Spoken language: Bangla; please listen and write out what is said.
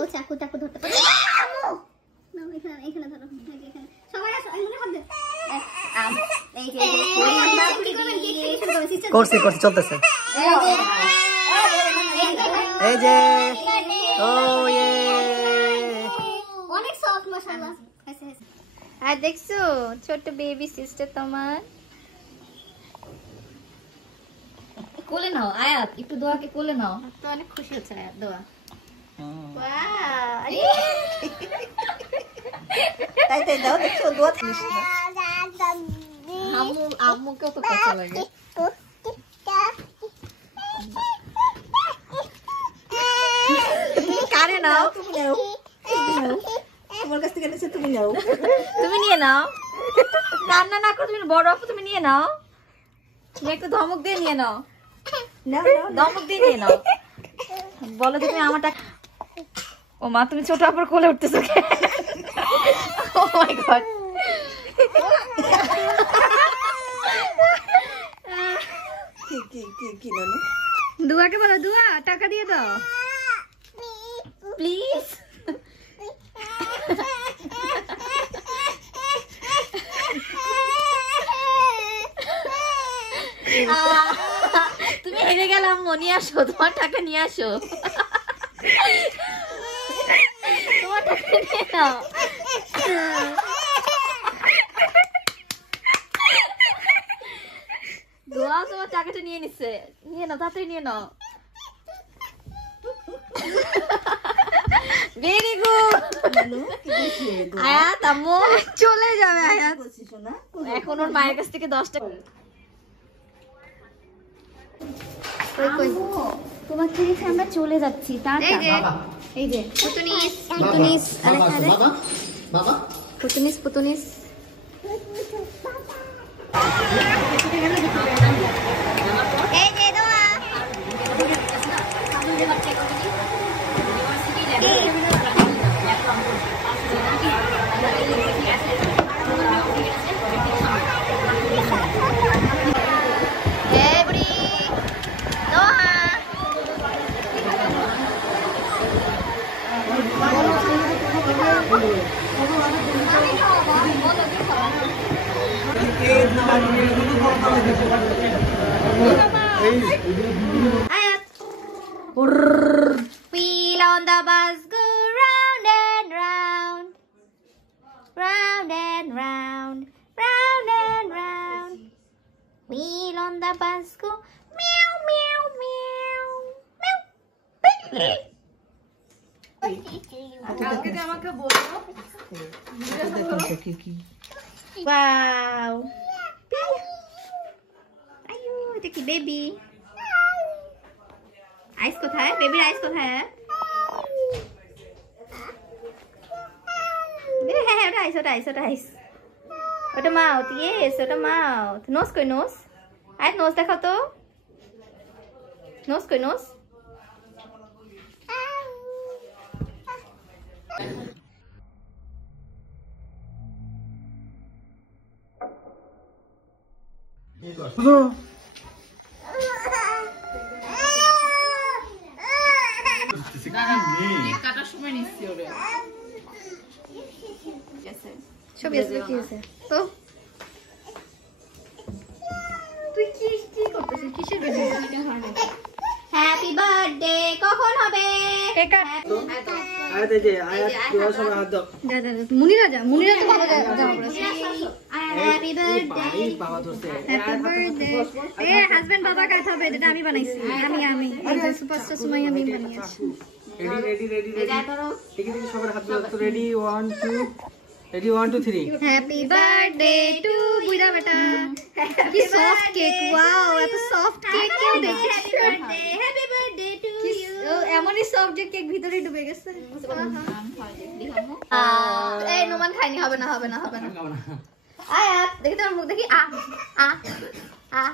ও চাকু টাকু ধরতে পারে না এখানে ধরো এখানে সবাই আসো এখানে হাত দে এই যে করছি চলতেছে এই যে ও ইয়ে অনেক সফট মাশাআল্লাহ আর দেখছো ছোট বেবি সিস্টার তোমার কোলে নাও আয়াত একটু দোয়াকে কোলে নাও তো অনেক খুশি হচ্ছে আয়াত দোয়া তাই দাও দেখছো দোয়া আম্মুকে তো কথা লাগে কারে নাও তুমি নাও তোমার কাছ থেকে নিছে তুমি নাও তুমি নিয়ে নাও কান্না না করো তুমি বড় আপু তুমি নিয়ে নাও তুমি একটু ধমক দিয়ে নিয়ে নাও ধমক দিয়ে নিয়ে নাও বলো যে তুমি আমারটা ও মা তুমি ছোট আপুর কোলে উঠতেছো ও মাই গড কি নানু দুয়াকে বলো দুয়া টাকা দিয়ে দাও প্লিজ তুমি হেরে গেলাম নিয়ে আসো তোমার টাকা নিয়ে আসো তোমার টাকা নিয়ে নাও দোয়া তোমার টাকাটা নিয়ে নিচ্ছে নিয়ে নাও তাড়াতাড়ি নিয়ে নাও ভেরি গুড আয়াত আম্মু চলে যাবে আয়াত এখন ওর মায়ের কাছ থেকে 10 টাকা তোমাকে রেখে আমরা চলে যাচ্ছি এই যে পুতুনিস বাবা পুতুনিস এই যে দোয়া Wheel on the bus go round and round, round and round, round and round. Wheel on the bus go meow meow meow meow. Wow. Ayo, এটা কি বেবি? আইস কোথায়? বেবির আইস কোথায়? হ্যাঁ ওটা আইস। ওটা মাউথ, ইয়েস ওটা মাউথ। নোজ কই নোজ? আয় নোজ দেখাও তো। নোজ কই নোজ? কাটার সময় নিচ্ছি ওরে ছবি আছে কি আছে তো তুই কি করতেছিস কিসের বেবি হ্যাপি বার্থডে কখন হবে কেক আয়াত এই যে আয়াত দোয়া সবাই হাত দাও মুনিরা তো ভালো জামা পরেছে হ্যাপি বার্থডে বাবা ধরছে হ্যাপি বার্থডে এ হাজবেন্ড বাবা কাট হবে যেটা আমি বানাইছি আমি সুপারস্টার সুমাইয়া আমি বানিয়েছি রেডি দেখি সবার হাত দাও তো ready 1 2 ready 1 2 3 happy birthday to বুইরা বেটা কি সফট কেক ওয়াও এত সফট কেক কেউ দেখেছে হ্যাপি বার্থডে টু ইউ এমনই সফট যে কেক ভিতরে ডুবে গেছে এই নোমান খাইনি হবে না আয়াত দেখি তোর মুখ দেখি আ